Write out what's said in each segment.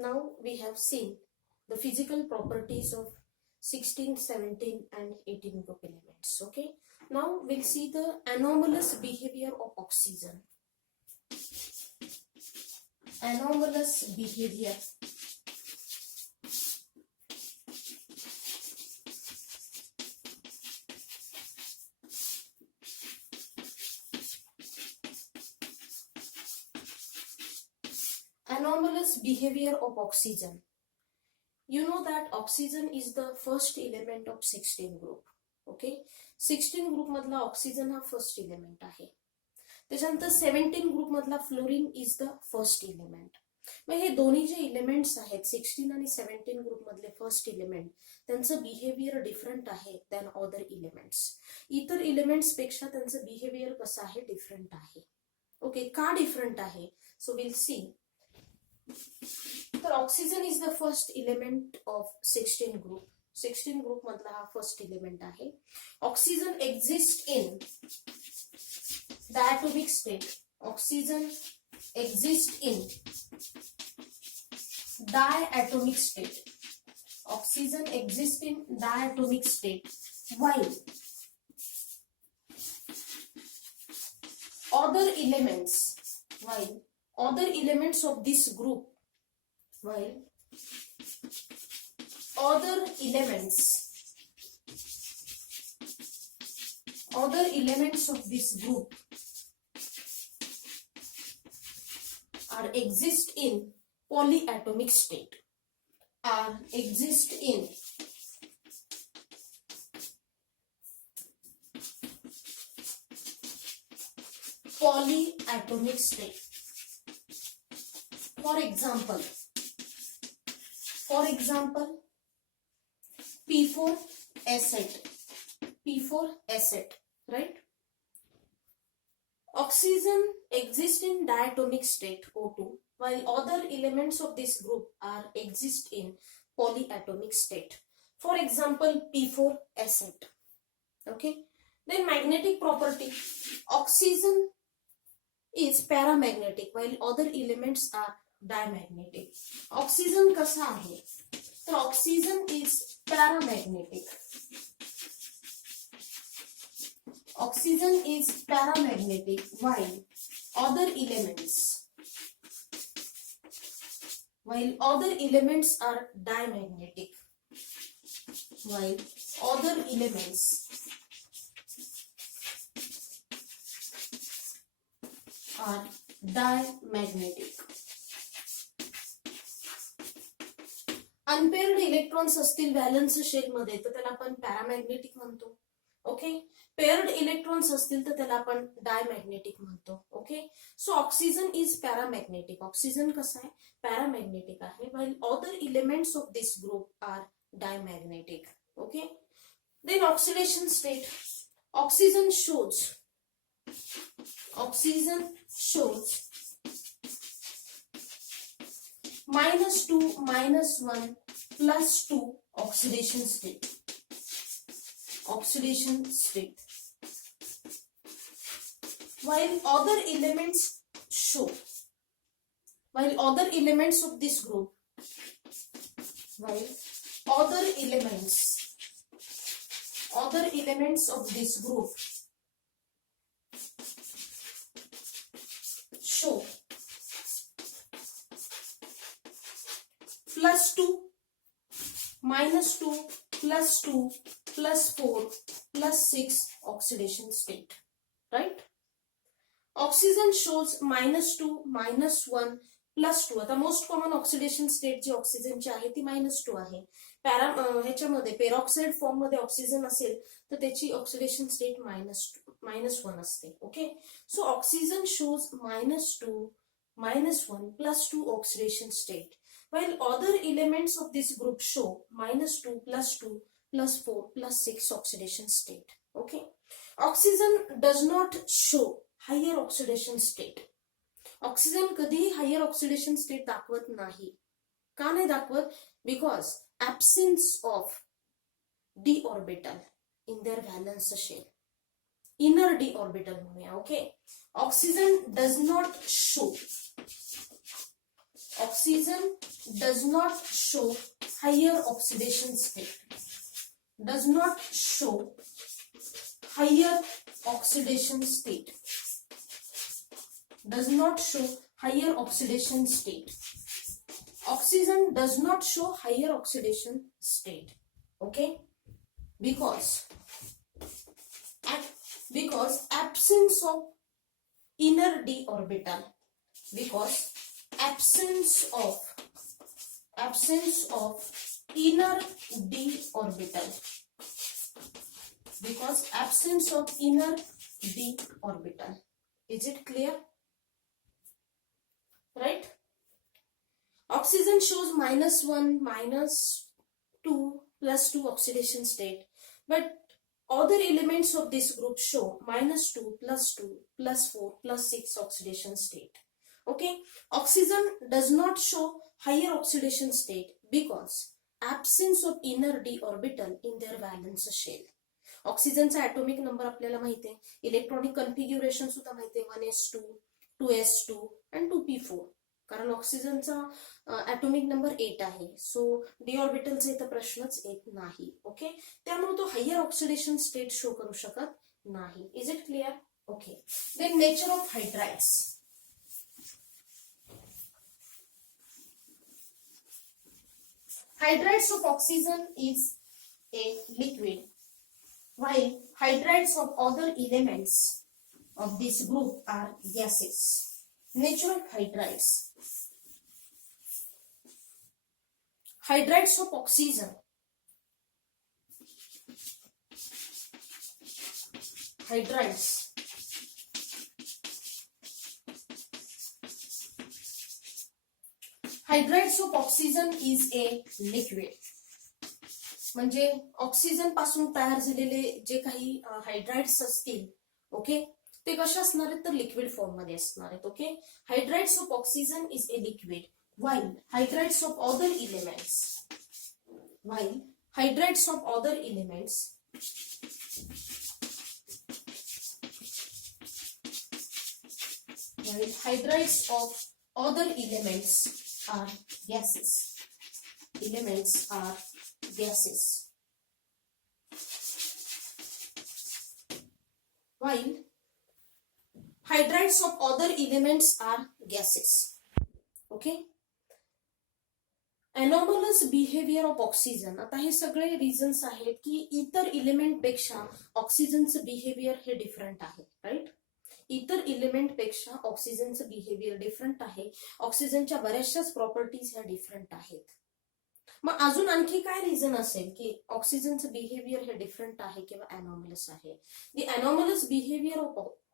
Now we have seen the physical properties of 16, 17 and 18 group elements. Okay. Now we'll see the anomalous behavior of oxygen. Anomalous behavior. Anomalous behavior of oxygen. You know that oxygen is the first element of 16 group. Okay, 16 group मधला oxygen हा first element आहे. त्याच्यानंतर 17 group मधला fluorine is the first element. मग हे दोन्ही जे elements आहेत 16 आणि 17 ग्रुप मधले फर्स्ट एलिमेंट त्यांचं बिहेवियर डिफरंट आहे दॅन अदर एलिमेंट्स. इतर एलिमेंट्स पेक्षा त्यांचं बिहेवियर कसं आहे डिफरंट आहे. ओके, का डिफरंट आहे? So will see. तर oxygen is the first element of 16 group. 16 group मधला हा फर्स्ट एलिमेंट आहे. Oxygen exist in diatomic state. Oxygen exists in diatomic state. Oxygen exists in diatomic state while other elements of this group, while other elements of this group are exist in polyatomic state. Are exist in polyatomic state. For example, P4 acid, right? Oxygen exists in diatomic state O2, while other elements of this group are exist in polyatomic state. For example, P4 acid. Okay. Then magnetic property. Oxygen is paramagnetic while other elements are diamagnetic. Oxygen कसा आहे? तर oxygen is paramagnetic. Oxygen is paramagnetic while other elements are diamagnetic. While other elements are diamagnetic. Unpaired electrons असतील valence shell मध्ये तर त्याला आपण पॅरामॅग्नेटिक म्हणतो. Okay, paired electrons असतील तर त्याला आपण डायमॅग्नेटिक म्हणतो. Okay, so oxygen is paramagnetic. Oxygen कसं आहे? पॅरामॅग्नेटिक आहे. While other elements of this group are diamagnetic. Okay, then oxidation state. Oxygen shows -2, -1, +2 oxidation state. While other elements of this group, show +2, -2, +2, +4, +6 oxidation state, right? Oxygen shows -2, -1, +2. आता most common oxidation state जी ऑक्सिजनची आहे ती -2 आहे. ह्याच्यामध्ये peroxide form मध्ये ऑक्सिजन असेल तर त्याची ऑक्सिडेशन स्टेट -1 असते. Okay, so oxygen shows -2, -1, +2 oxidation state, while other elements of this group show -2, +2, +4, +6 oxidation state. Okay, oxygen does not show higher oxidation state. Oxygen कधीही हायर ऑक्सिडेशन स्टेट दाखवत नाही. का नाही दाखवत? Because absence of d orbital in their valence shell. Inner d orbital म्हणूया. Okay, oxygen does not show oxygen does not show higher oxidation state. Does not show higher oxidation state. Does not show higher oxidation state. Oxygen does not show higher oxidation state. Okay? Because absence of inner d orbital. Because absence of inner d orbital. Because absence of inner d orbital. Is it clear? Right? Oxygen shows -1, -2, +2 oxidation state, but other elements of this group show -2, +2, +4, +6 oxidation state. Okay, oxygen does not show higher oxidation state because absence of inner d orbital in their valence shell. ऑक्सिजनचा atomic number आपल्याला माहिती आहे, इलेक्ट्रॉनिक कन्फिग्युरेशन सुद्धा माहिती आहे, 1s2, 2s2 and 2p4. कारण ऑक्सिजनचा ॲटॉमिक नंबर 8 आहे, सो डी ऑर्बिटलचा इथं प्रश्नच येत नाही. ओके, त्यामुळे तो हायर ऑक्सिडेशन स्टेट शो करू शकत नाही. Is it clear? Okay. Then nature of hydrides. Hydrides of oxygen is a liquid, while hydrides of other elements of this group are gases. Nature of hydrides. Hydrides of oxygen. Hydrides. Hydrides of oxygen is a liquid. म्हणजे ऑक्सिजन पासून तयार झालेले जे काही हायड्राइड्स असतील, ओके, ते कशा असणार आहेत तर लिक्विड फॉर्म मध्ये असणार आहेत. Okay, hydrides of oxygen is a liquid, while hydrides of other elements, while hydrides of other elements while hydrides of other elements are gases. Elements are gases. While hydrides of other elements are gases. Okay. Anomalous behavior of oxygen. आता हे सगळे reasons आहेत की इतर इलेमेंट पेक्षा ऑक्सिजनचं बिहेवियर हे डिफरंट आहे. राईट, इतर इलेमेंट पेक्षा ऑक्सिजनचं बिहेवियर डिफरंट आहे. ऑक्सिजनच्या बऱ्याचशाच प्रॉपर्टीज ह्या डिफरंट आहेत. मग अजून आणखी काय रिझन असेल की ऑक्सिजनचं बिहेवियर हे डिफरंट आहे किंवा अनॉमलस आहे? The anomalous behaviour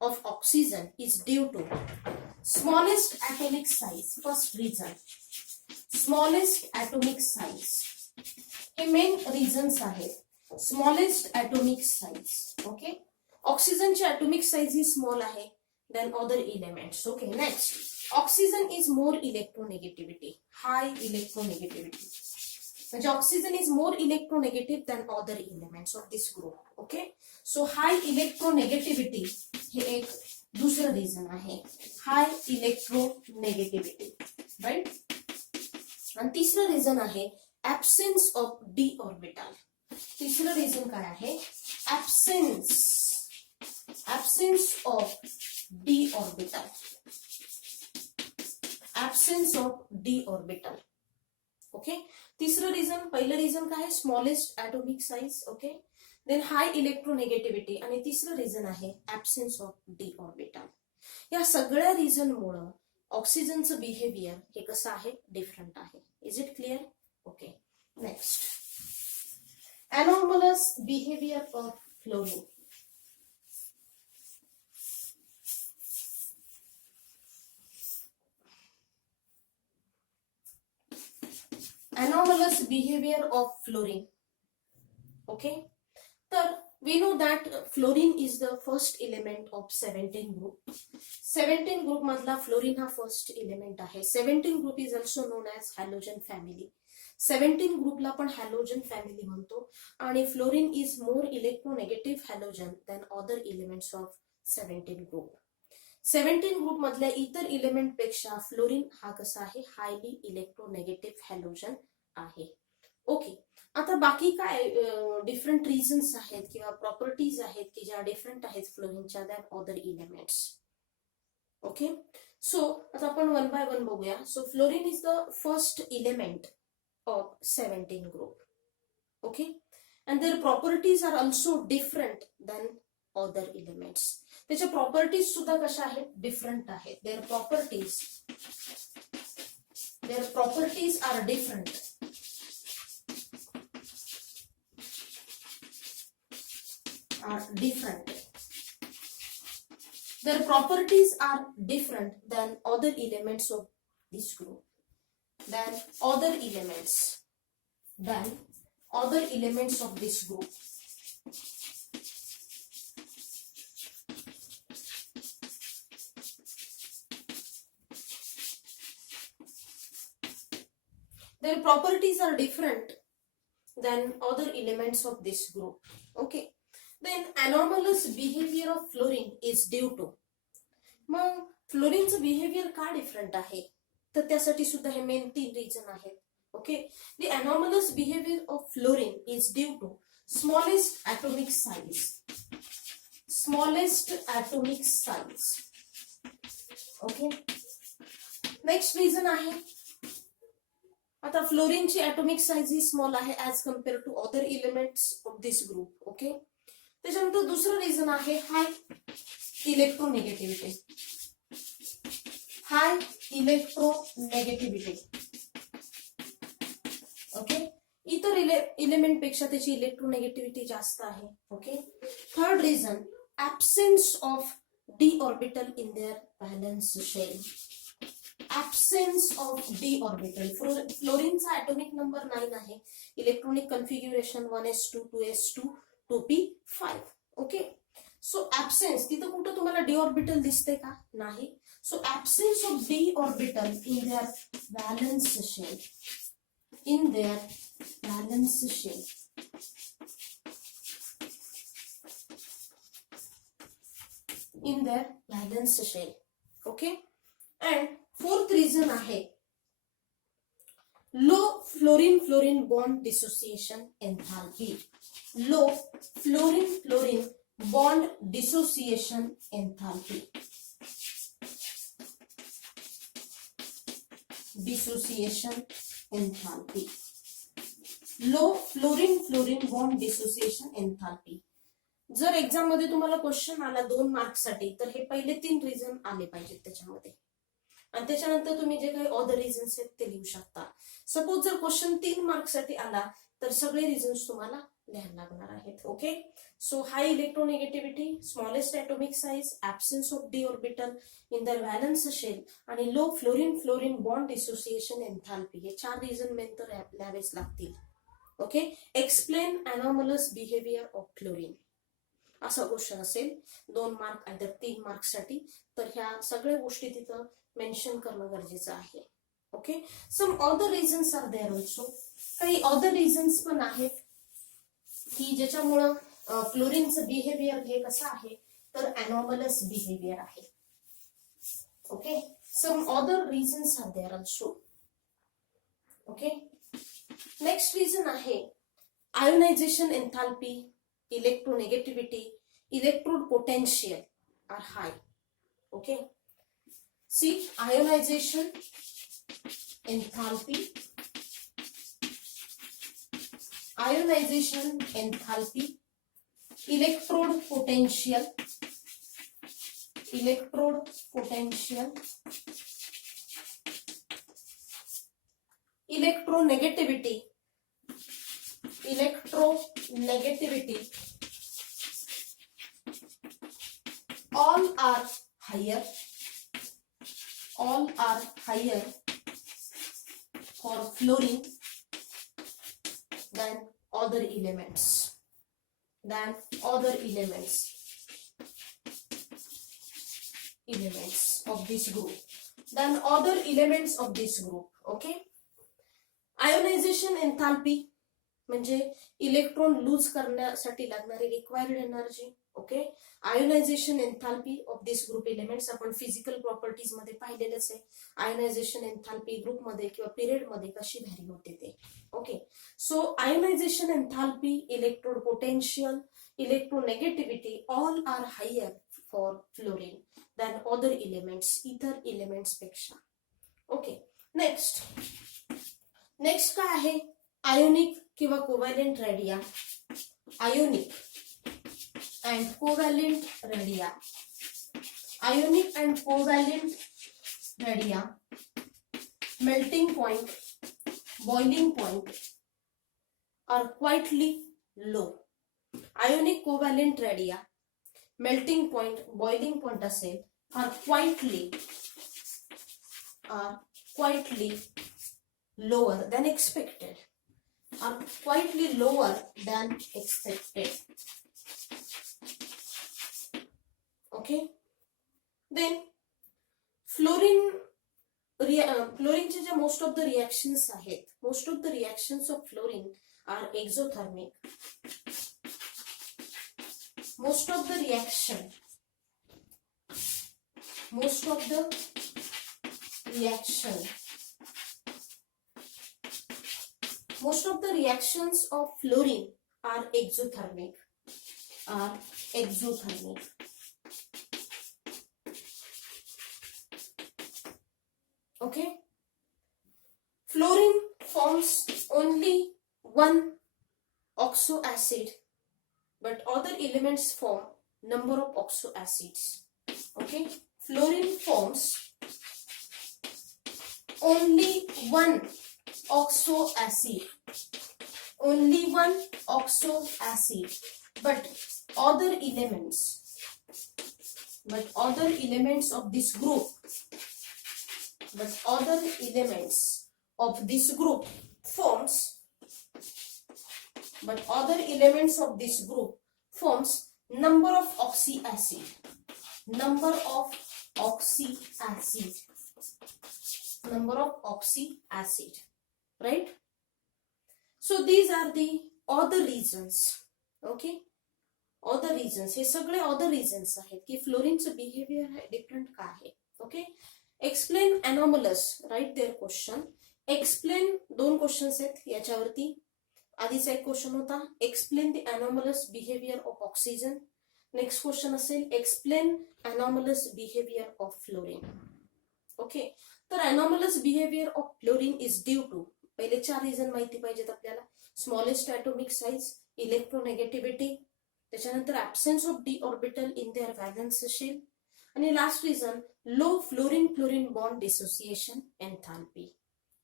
of oxygen is due to smallest atomic size. First reason, smallest atomic size. हे मेन रिझन्स आहेत. Smallest atomic size. ओके, ऑक्सिजनची atomic साइज ही स्मॉल आहे than other elements. Okay, next, oxygen is more electronegativity, high electronegativity. म्हणजे oxygen is more electronegative than other elements of this group. Okay, so high electronegativity हे एक दुसरं reason आहे, high electronegativity. Right, आणि तिसरं reason आहे absence of d orbital. तिसरं reason काय आहे? Absence of d orbital. Absence of d orbital. Okay, तिसरं रिझन, पहिलं रिझन काय आहे? Smallest atomic size. Okay, then high electronegativity, आणि तिसरं रिझन आहे ऍब्सेन्स ऑफ डी ऑर्बिटल. या सगळ्या रिझनमुळं ऑक्सिजनचं बिहेवियर हे कसं आहे? डिफरंट आहे. Is it clear? Okay, next, anomalous behaviour of fluorine. Anomalous behavior of fluorine. Okay, तर we know that fluorine is the first element of 17 group. 17 group मधला fluorine हा first element आहे. 17 group is also known as halogen family. 17 group ला पण halogen family म्हणतो, आणि fluorine is more electronegative halogen than other elements of 17 group. 17 ग्रुप मधल्या इतर इलेमेंट पेक्षा फ्लोरीन हा कसा आहे, हायली इलेक्ट्रोनेगेटिव्ह हॅलोजन आहे. ओके, आता बाकी काय डिफरंट रिझन्स आहेत किंवा प्रॉपर्टीज आहेत की ज्या डिफरंट आहेत फ्लोरीनच्या than other elements. Okay, so आता आपण वन बाय वन बघूया. So fluorine is the first element of 17 group. Okay, and their properties are also different than other elements. त्याच्या प्रॉपर्टीज सुद्धा कशा आहेत, डिफरंट आहेत. their properties are different. Their properties are different than other elements of this group. Other elements of this group. Their properties are different than other elements of this group. Okay. Then anomalous behavior of fluorine is due to. मग फ्लोरीनचं behaviour का different आहे, तर त्यासाठी सुद्धा हे main 3 reason आहेत. Okay, the anomalous behavior of fluorine is due to smallest atomic size. Okay, next reason आहे, आता फ्लोरीनची ॲटॉमिक साइज ही स्मॉल आहे as compare to other elements of this group. Okay, त्याच्यानंतर दुसरं रिझन आहे हाय इलेक्ट्रोनेगेटिव्हिटी. ओके, इतर element पेक्षा त्याची इलेक्ट्रोनेगेटिव्हिटी जास्त आहे. Okay, third reason absence of d orbital in their valence shell. Absence of d orbital. फ्लोरीनचा ॲटॉमिक नंबर 9 आहे, इलेक्ट्रॉनिक कन्फिग्युरेशन 1s2 2s2 2p5. ओके, सो ऍब्सेन्स, तिथं कुठं तुम्हाला डी ऑर्बिटल दिसते का, नाही. So absence of d orbital in their valence shell. Okay, and fourth reason आहे low fluorine bond dissociation enthalpy. Low fluorine bond dissociation enthalpy. Low fluorine bond dissociation enthalpy. जर exam मध्ये तुम्हाला क्वेश्चन आला 2 मार्क्ससाठी, तर हे पहिले 3 रिझन आले पाहिजेत त्याच्यामध्ये, आणि त्याच्यानंतर तुम्ही जे काही अदर रिझन्स आहेत ते लिहू शकता. सपोज जर क्वेश्चन 3 मार्क्ससाठी आला तर सगळे रिझन्स तुम्हाला लिहायला लागणार आहेत. Okay, so high electronegativity, smallest atomic size, absence of d orbital in the valence shell आणि low fluorine bond dissociation enthalpy. हे 4 रिझन मेन तर लिहावेच लागतील. Okay, explain anomalous behaviour of fluorine असा क्वेश्चन असेल 2 मार्क आयदर 3 मार्क्ससाठी, तर ह्या सगळ्या गोष्टी तिथं मेन्शन करणं गरजेचं आहे. Okay, some other reasons are there also. काही अदर रिझन्स पण आहेत की ज्याच्यामुळं फ्लोरीनचं बिहेवियर हे कसं आहे, तर अनॉमलस बिहेवियर आहे. Okay, some other reasons are there also. Okay, next reason आहे ionization enthalpy, electronegativity, electrode potential are high. Okay, see ionization enthalpy, electrode potential, electronegativity, all are higher for fluorine than other elements of this group. Okay, ionization enthalpy म्हणजे electron lose करण्यासाठी लागणारी required energy. Okay. Ionization enthalpy of this group elements आपण physical properties मध्ये पाहिलेलंच आहे. Ionization enthalpy group मध्ये किंवा पिरियड मध्ये कशी व्हॅरी होते ते. Okay. So ionization enthalpy, electrode potential, electronegativity all are higher for fluorine than other elements, इतर एलिमेंट्स पेक्षा. ओके. नेक्स्ट काय आहे, आयोनिक किंवा covalent radia. Ionic and covalent radia. Ionic and covalent radia, melting point, boiling point are quietly low. Ionic covalent radia, melting point, boiling point असेल, are quietly lower than expected. Are quietly lower than expected. Okay. Then फ्लोरीनचे जे most of the reactions आहेत, most of the reactions of fluorine are exothermic. Most of the reactions of fluorine are exothermic. Okay. Fluorine forms only one oxo acid, but other elements form number of oxo acids. Okay. Fluorine forms only one oxo acid, but other elements of this group forms number of oxy acid. Right? So these are the other reasons. Okay. other reasons, हे सगळे other reasons आहेत की फ्लोरीनचं behaviour different का आहे. Okay. Explain anomalous, write their question. Explain, दोन questions आहेत याच्यावरती. आधीचा एक क्वेश्चन होता explain the anomalous behaviour of oxygen. Next question असेल explain anomalous behaviour of fluorine. Okay. तर anomalous behaviour of fluorine is due to, पहिले 4 रिझन माहिती पाहिजेत आपल्याला. स्मॉलेस्ट ॲटॉमिक साइज, इलेक्ट्रोनेगेटिव्हिटी, त्याच्यानंतर absence of d orbital in their valence shell, आणि last reason low fluorine bond dissociation enthalpy.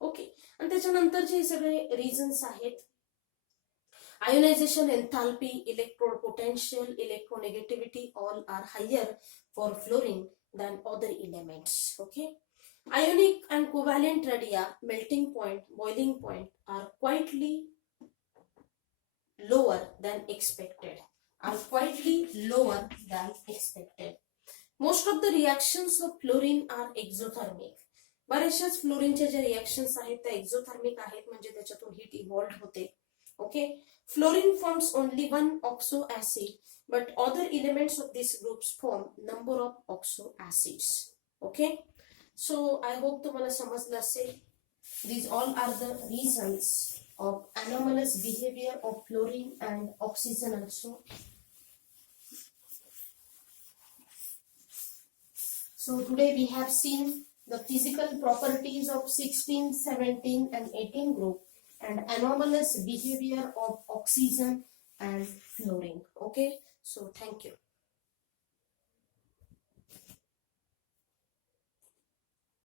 Okay. आणि त्याच्यानंतरचे हे सगळे रिझन्स आहेत. Ionization enthalpy, electrode potential, electronegativity all are higher for fluorine than other elements. Okay. Ionic and covalent radia, melting point, boiling point are quietly lower than expected. Most of the reactions of fluorine are exothermic. बरेचशाच फ्लोरीनच्या ज्या रिएक्शन्स आहेत त्या एक्झोथर्मिक आहेत, म्हणजे त्याच्यातून heat evolve होते. Okay. Fluorine forms only one oxo acid, but other elements of this groups form number of oxo acids. Okay. So I hope तुम्हाला समजलं असेल. These all are the reasons of anomalous behavior of fluorine and oxygen also. So today we have seen the physical properties of 16, 17 and 18 group and anomalous behavior of oxygen and fluorine. Okay. So thank you.